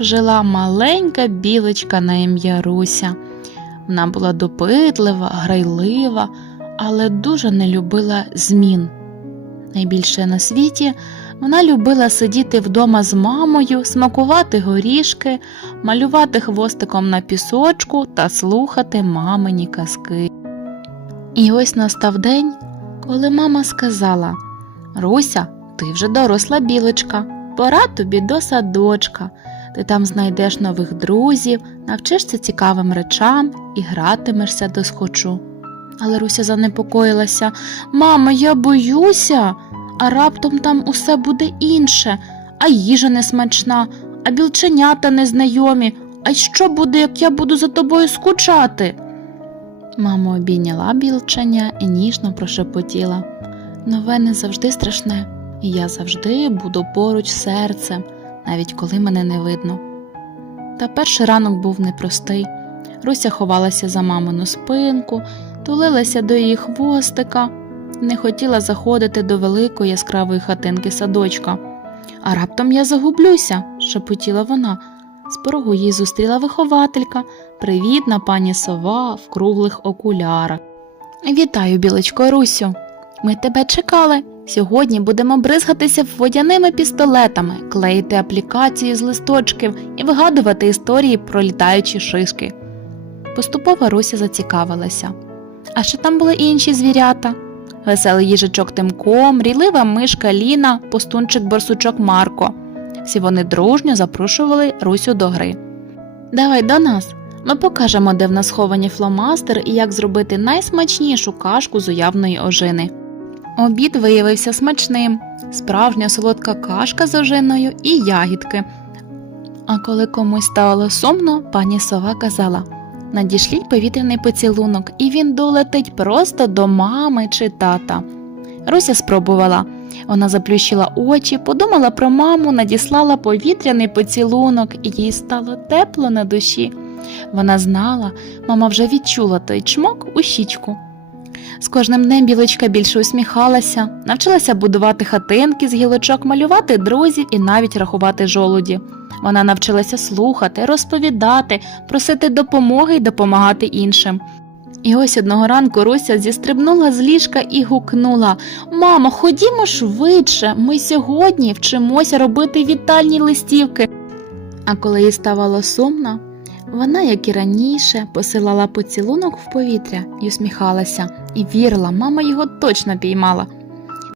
жила маленька білочка на ім'я Руся. Вона була допитлива, грайлива, але дуже не любила змін. Найбільше на світі вона любила сидіти вдома з мамою, смакувати горішки, малювати хвостиком на пісочку та слухати мамині казки. І ось настав день, коли мама сказала: Руся, ти вже доросла білочка, пора тобі до садочка. Ти там знайдеш нових друзів, навчишся цікавим речам і гратимешся до схочу. Але Руся занепокоїлася Мамо, я боюся, а раптом там усе буде інше, а їжа несмачна, а білченята незнайомі. А що буде, як я буду за тобою скучати? Мама обійняла білченя і ніжно прошепотіла. Нове не завжди страшне, і я завжди буду поруч серцем, навіть коли мене не видно. Та перший ранок був непростий. Руся ховалася за мамину спинку, тулилася до її хвостика, не хотіла заходити до великої яскравої хатинки садочка. А раптом я загублюся, шепотіла вона. З порогу її зустріла вихователька, привітна пані сова в круглих окулярах. Вітаю, білочко Русю. Ми тебе чекали. Сьогодні будемо бризгатися водяними пістолетами, клеїти аплікації з листочків і вигадувати історії про літаючі шишки. Поступово Руся зацікавилася. А ще там були інші звірята: веселий їжачок Тимко, мрійлива мишка Ліна, пустунчик борсучок Марко. Всі вони дружньо запрошували Русю до гри. Давай до нас. Ми покажемо, де в нас сховані фломастери і як зробити найсмачнішу кашку з уявної ожини. Обід виявився смачним, справжня солодка кашка з ожиною і ягідки. А коли комусь стало сумно, пані сова казала надішліть повітряний поцілунок, і він долетить просто до мами чи тата. Руся спробувала. Вона заплющила очі, подумала про маму, надіслала повітряний поцілунок, і їй стало тепло на душі. Вона знала, мама вже відчула той чмок у щічку. З кожним днем білочка більше усміхалася, навчилася будувати хатинки з гілочок, малювати друзів і навіть рахувати жолуді. Вона навчилася слухати, розповідати, просити допомоги й допомагати іншим. І ось одного ранку Руся зістрибнула з ліжка і гукнула Мамо, ходімо швидше, ми сьогодні вчимося робити вітальні листівки. А коли їй ставало сумно, вона, як і раніше, посилала поцілунок в повітря і усміхалася, і вірила, мама його точно піймала.